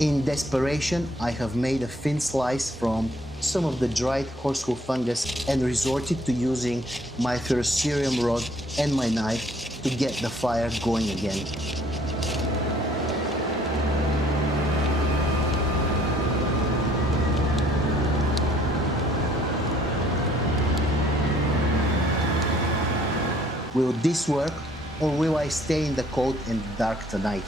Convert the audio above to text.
In desperation, I have made a thin slice from some of the dried horseshoe fungus and resorted to using my Ferrocerium rod and my knife to get the fire going again. Will this work, or will I stay in the cold and dark tonight?